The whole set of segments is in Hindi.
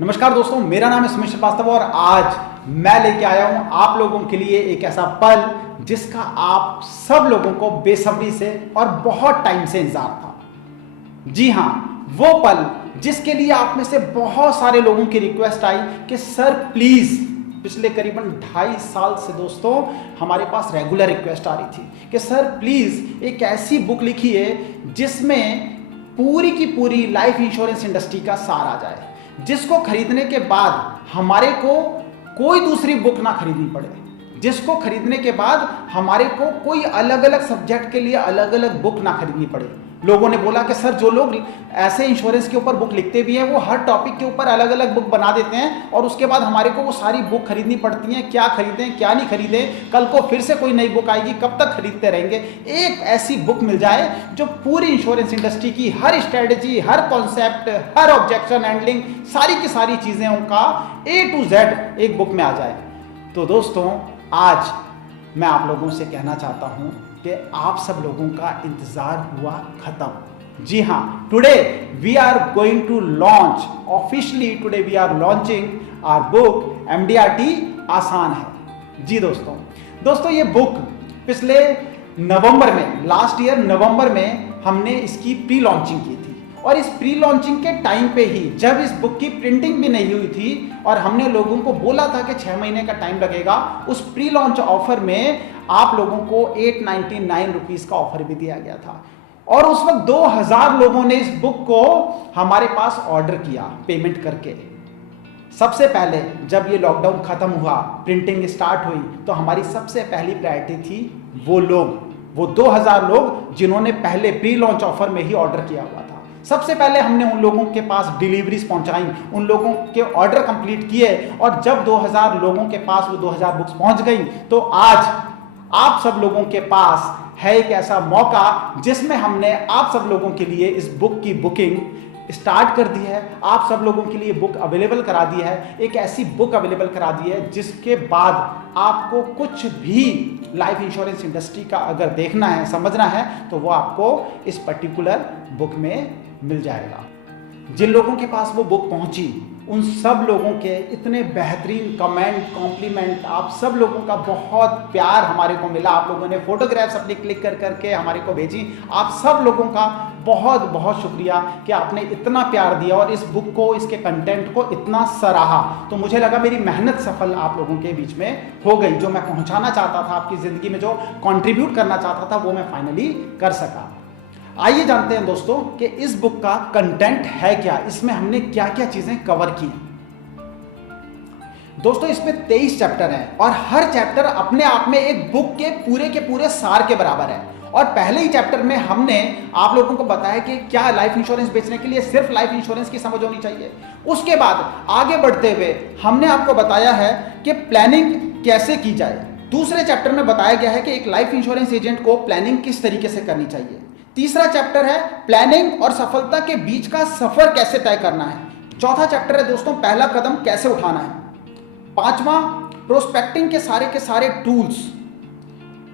नमस्कार दोस्तों, मेरा नाम है सुमित श्रीवास्तव और आज मैं लेके आया हूं आप लोगों के लिए एक ऐसा पल जिसका आप सब लोगों को बेसब्री से और बहुत टाइम से इंतजार था। जी हां, वो पल जिसके लिए आप में से बहुत सारे लोगों की रिक्वेस्ट आई कि सर प्लीज, पिछले करीबन 2.5 साल से दोस्तों हमारे पास रेगुलर रिक्वेस्ट आ रही थी कि सर प्लीज एक ऐसी बुक लिखिए जिसमें पूरी की पूरी लाइफ इंश्योरेंस इंडस्ट्री का सार आ जाए, जिसको खरीदने के बाद हमारे को कोई दूसरी बुक ना खरीदनी पड़े, जिसको खरीदने के बाद हमारे को कोई अलग अलग सब्जेक्ट के लिए अलग अलग बुक ना खरीदनी पड़े। लोगों ने बोला कि सर जो लोग ऐसे इंश्योरेंस के ऊपर बुक लिखते भी हैं वो हर टॉपिक के ऊपर अलग अलग बुक बना देते हैं और उसके बाद हमारे को वो सारी बुक खरीदनी पड़ती हैं, क्या खरीदें क्या नहीं खरीदें, कल को फिर से कोई नई बुक आएगी, कब तक खरीदते रहेंगे। एक ऐसी बुक मिल जाए जो पूरी इंश्योरेंस इंडस्ट्री की हर स्ट्रेटेजी, हर कॉन्सेप्ट, हर ऑब्जेक्शन हैंडलिंग, सारी की सारी चीज़ें उनका A to Z एक बुक में आ जाए। तो दोस्तों आज मैं आप लोगों से कहना चाहता हूं कि आप सब लोगों का इंतजार हुआ खत्म। जी हाँ, today we are going to launch officially, today we are launching our book MDRT आसान है। जी दोस्तों ये बुक पिछले नवंबर में, लास्ट ईयर नवंबर में हमने इसकी प्री लॉन्चिंग की थी और इस प्री लॉन्चिंग के टाइम पे ही, जब इस बुक की प्रिंटिंग भी नहीं हुई थी और हमने लोगों को बोला था कि 6 महीने का टाइम लगेगा, उस प्री लॉन्च ऑफर में आप लोगों को 899 रुपीज का ऑफर भी दिया गया था और उस वक्त 2000 लोगों ने इस बुक को हमारे पास ऑर्डर किया पेमेंट करके। सबसे पहले जब ये लॉकडाउन खत्म हुआ, प्रिंटिंग स्टार्ट हुई, तो हमारी सबसे पहली प्रायोरिटी थी वो 2000 लोग जिन्होंने पहले प्री लॉन्च ऑफर में ही ऑर्डर किया हुआ था। सबसे पहले हमने उन लोगों के पास डिलीवरीज पहुंचाई, उन लोगों के ऑर्डर कंप्लीट किए और जब 2000 लोगों के पास वो 2000 बुक्स पहुंच गई तो आज आप सब लोगों के पास है एक ऐसा मौका जिसमें हमने आप सब लोगों के लिए इस बुक की बुकिंग स्टार्ट कर दी है। आप सब लोगों के लिए बुक अवेलेबल करा दी है, एक ऐसी बुक अवेलेबल करा दी है जिसके बाद आपको कुछ भी लाइफ इंश्योरेंस इंडस्ट्री का अगर देखना है, समझना है, तो वो आपको इस पर्टिकुलर बुक में मिल जाएगा। जिन लोगों के पास वो बुक पहुंची उन सब लोगों के इतने बेहतरीन कमेंट, कॉम्प्लीमेंट, आप सब लोगों का बहुत प्यार हमारे को मिला। आप लोगों ने फोटोग्राफ्स अपनी क्लिक कर करके हमारे को भेजी। आप सब लोगों का बहुत बहुत शुक्रिया कि आपने इतना प्यार दिया और इस बुक को, इसके कंटेंट को इतना सराहा। तो मुझे लगा मेरी मेहनत सफल आप लोगों के बीच में हो गई। जो मैं पहुंचाना चाहता था आपकी ज़िंदगी में, जो कंट्रीब्यूट करना चाहता था, वो मैं फाइनली कर सका। आइए जानते हैं दोस्तों कि इस बुक का कंटेंट है क्या, इसमें हमने क्या क्या चीजें कवर की। दोस्तों इसमें 23 चैप्टर हैं और हर चैप्टर अपने आप में एक बुक के पूरे सार के बराबर है। और पहले ही चैप्टर में हमने आप लोगों को बताया कि क्या लाइफ इंश्योरेंस बेचने के लिए सिर्फ लाइफ इंश्योरेंस की समझ होनी चाहिए। उसके बाद आगे बढ़ते हुए हमने आपको बताया है कि प्लानिंग कैसे की जाए। दूसरे चैप्टर में बताया गया है कि एक लाइफ इंश्योरेंस एजेंट को प्लानिंग किस तरीके से करनी चाहिए। तीसरा चैप्टर है प्लानिंग और सफलता के बीच का सफर कैसे तय करना है। चौथा चैप्टर है दोस्तों पहला कदम कैसे उठाना है। पांचवा प्रोस्पेक्टिंग के सारे टूल्स।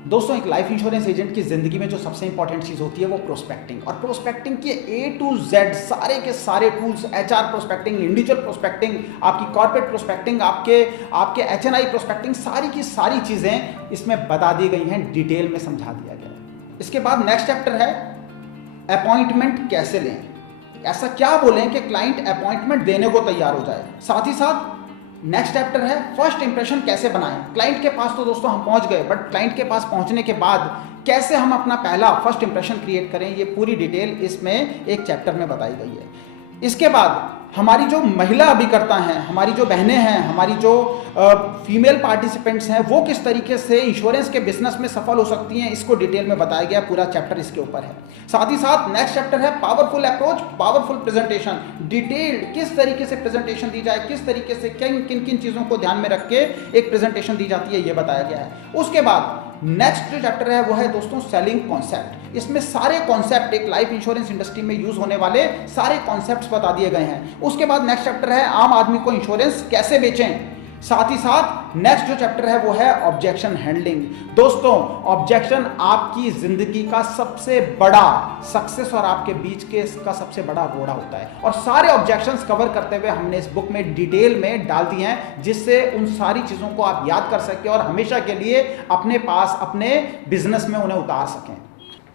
दोस्तों एक लाइफ इंश्योरेंस एजेंट की जिंदगी में जो सबसे इंपॉर्टेंट चीज होती है वो प्रोस्पेक्टिंग, और प्रोस्पेक्टिंग के A to Z सारे के सारे tools, HR prospecting, individual prospecting, आपकी कॉर्पोरेट प्रोस्पेक्टिंग, आपके HNI प्रोस्पेक्टिंग, सारी की सारी चीजें इसमें बता दी गई हैं, डिटेल में समझा दिया गया है। इसके बाद नेक्स्ट चैप्टर है अपॉइंटमेंट कैसे लें। ऐसा क्या बोलें कि क्लाइंट अपॉइंटमेंट देने को तैयार हो जाए। साथ ही साथ नेक्स्ट चैप्टर है फर्स्ट इंप्रेशन कैसे बनाएं। क्लाइंट के पास तो दोस्तों हम पहुंच गए, बट क्लाइंट के पास पहुंचने के बाद कैसे हम अपना पहला फर्स्ट इंप्रेशन क्रिएट करें, ये पूरी डिटेल इसमें एक चैप्टर में बताई गई है। इसके बाद हमारी जो महिला अभिकर्ता हैं, हमारी जो बहनें हैं, हमारी जो फीमेल पार्टिसिपेंट्स हैं, वो किस तरीके से इंश्योरेंस के बिजनेस में सफल हो सकती हैं, इसको डिटेल में बताया गया। पूरा चैप्टर इसके ऊपर है। साथ ही साथ नेक्स्ट चैप्टर है powerful approach, powerful presentation. Detailed किस तरीके से प्रेजेंटेशन दी जाए, किस तरीके से किन किन चीज़ों को ध्यान में रख के एक प्रेजेंटेशन दी जाती है, ये बताया गया है। उसके बाद नेक्स्ट जो चैप्टर है वो है दोस्तों सेलिंग कॉन्सेप्ट। इसमें सारे कॉन्सेप्ट, एक लाइफ इंश्योरेंस इंडस्ट्री में यूज होने वाले सारे कॉन्सेप्ट्स बता दिए गए हैं। उसके बाद नेक्स्ट चैप्टर है आम आदमी को इंश्योरेंस कैसे बेचें। साथ ही साथ नेक्स्ट जो चैप्टर है वो है ऑब्जेक्शन हैंडलिंग। दोस्तों, ऑब्जेक्शन आपकी जिंदगी का सबसे बड़ा सक्सेस और आपके बीच के इसका सबसे बड़ा रोड़ा होता है, और सारे ऑब्जेक्शंस कवर करते हुए हमने इस बुक में डिटेल में डाल दिए हैं, जिससे उन सारी चीजों को आप याद कर सकें और हमेशा के लिए अपने पास अपने बिजनेस में उन्हें उतार सकें।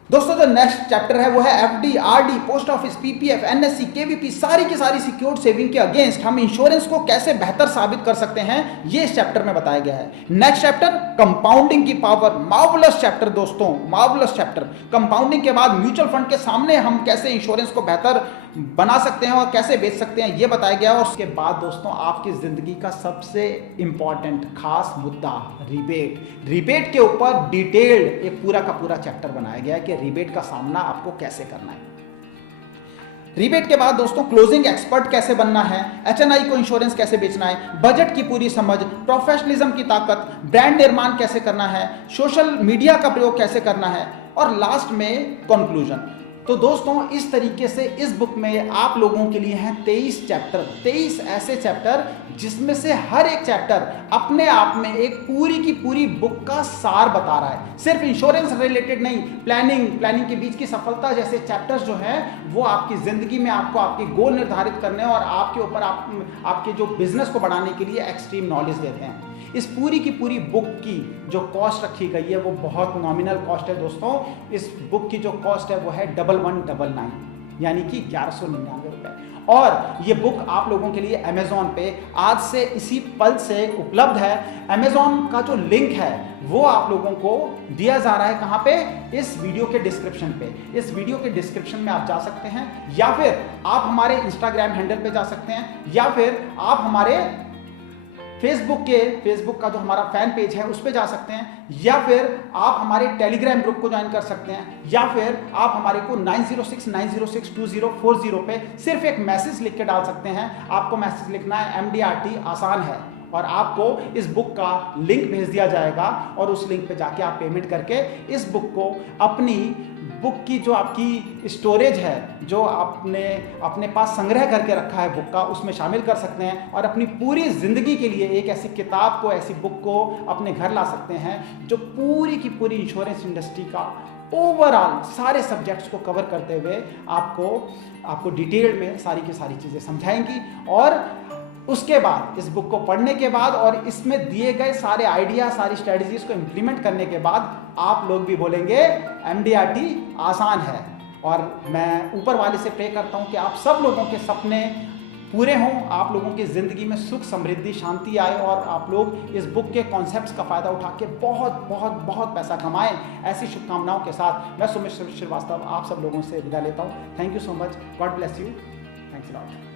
दोस्तों, जो नेक्स्ट चैप्टर है वो है FD, RD, post office, PPF, NSC, KVP, सारी की सारी सिक्योर्ड सेविंग के अगेंस्ट हम इंश्योरेंस को कैसे बेहतर साबित कर सकते हैं, ये इस चैप्टर में बताया गया है। नेक्स्ट चैप्टर कंपाउंडिंग की पावर, मार्वलस चैप्टर दोस्तों, मार्वलस चैप्टर। कंपाउंडिंग के बाद म्यूचुअल फंड के सामने हम कैसे इंश्योरेंस को बेहतर बना सकते हैं और कैसे बेच सकते हैं, ये बताया गया। और उसके बाद दोस्तों, आपकी जिंदगी का सबसे इंपॉर्टेंट खास मुद्दा रिबेट। रिबेट के ऊपर डिटेल्ड एक पूरा का पूरा चैप्टर बनाया गया है कि रिबेट का सामना आपको कैसे करना है। रिबेट के बाद दोस्तों, क्लोजिंग एक्सपर्ट कैसे बनना है, एचएनआई को इंश्योरेंस कैसे बेचना है, बजट की पूरी समझ, प्रोफेशनलिज्म की ताकत, ब्रांड निर्माण कैसे करना है, सोशल मीडिया का प्रयोग कैसे करना है, और लास्ट में कंक्लूजन। तो दोस्तों, इस तरीके से इस बुक में आप लोगों के लिए हैं 23 चैप्टर, 23 ऐसे चैप्टर जिसमें से हर एक चैप्टर अपने आप में एक पूरी की पूरी बुक का सार बता रहा है। सिर्फ इंश्योरेंस रिलेटेड नहीं, प्लानिंग के बीच की सफलता जैसे चैप्टर्स जो हैं वो आपकी जिंदगी में आपको आपके गोल निर्धारित करने और आपके ऊपर आपके जो बिजनेस को बढ़ाने के लिए एक्सट्रीम नॉलेज देते हैं। इस पूरी की पूरी बुक की जो कॉस्ट रखी गई है वो बहुत नॉमिनल कॉस्ट है दोस्तों। इस बुक की जो कॉस्ट है वो है 1199, यानी कि 1199 रुपए। और ये बुक आप लोगों के लिए अमेजोन पे आज से इसी पल से उपलब्ध है। अमेजोन का जो लिंक है वो आप लोगों को दिया जा रहा है कहाँ पे, इस वीडियो के डिस्क्रिप्शन पे। इस वीडियो के डिस्क्रिप्शन में आप जा सकते हैं, या फिर आप हमारे इंस्टाग्राम हैंडल पे जा सकते हैं, या फिर आप हमारे फेसबुक का जो हमारा फैन पेज है उस पे जा सकते हैं, या फिर आप हमारे टेलीग्राम ग्रुप को ज्वाइन कर सकते हैं, या फिर आप हमारे को 9069062040 पे सिर्फ एक मैसेज लिख के डाल सकते हैं। आपको मैसेज लिखना है MDRT आसान है, और आपको इस बुक का लिंक भेज दिया जाएगा, और उस लिंक पे जाके आप पेमेंट करके इस बुक को अपनी बुक की जो आपकी स्टोरेज है, जो आपने अपने पास संग्रह करके रखा है बुक का, उसमें शामिल कर सकते हैं और अपनी पूरी ज़िंदगी के लिए एक ऐसी किताब को, ऐसी बुक को अपने घर ला सकते हैं जो पूरी की पूरी इंश्योरेंस इंडस्ट्री का ओवरऑल सारे सब्जेक्ट्स को कवर करते हुए आपको डिटेल में सारी की सारी चीज़ें समझाएंगी। और उसके बाद इस बुक को पढ़ने के बाद और इसमें दिए गए सारे आइडिया, सारी स्ट्रेटजीज को इम्प्लीमेंट करने के बाद आप लोग भी बोलेंगे MDRT आसान है। और मैं ऊपर वाले से प्रे करता हूँ कि आप सब लोगों के सपने पूरे हों, आप लोगों की ज़िंदगी में सुख, समृद्धि, शांति आए, और आप लोग इस बुक के कॉन्सेप्ट्स का फ़ायदा उठा के बहुत बहुत बहुत पैसा कमाएं। ऐसी शुभकामनाओं के साथ मैं सुमित श्रीवास्तव आप सब लोगों से विदा लेता हूँ। Thank you so much, God bless you, thanks a lot.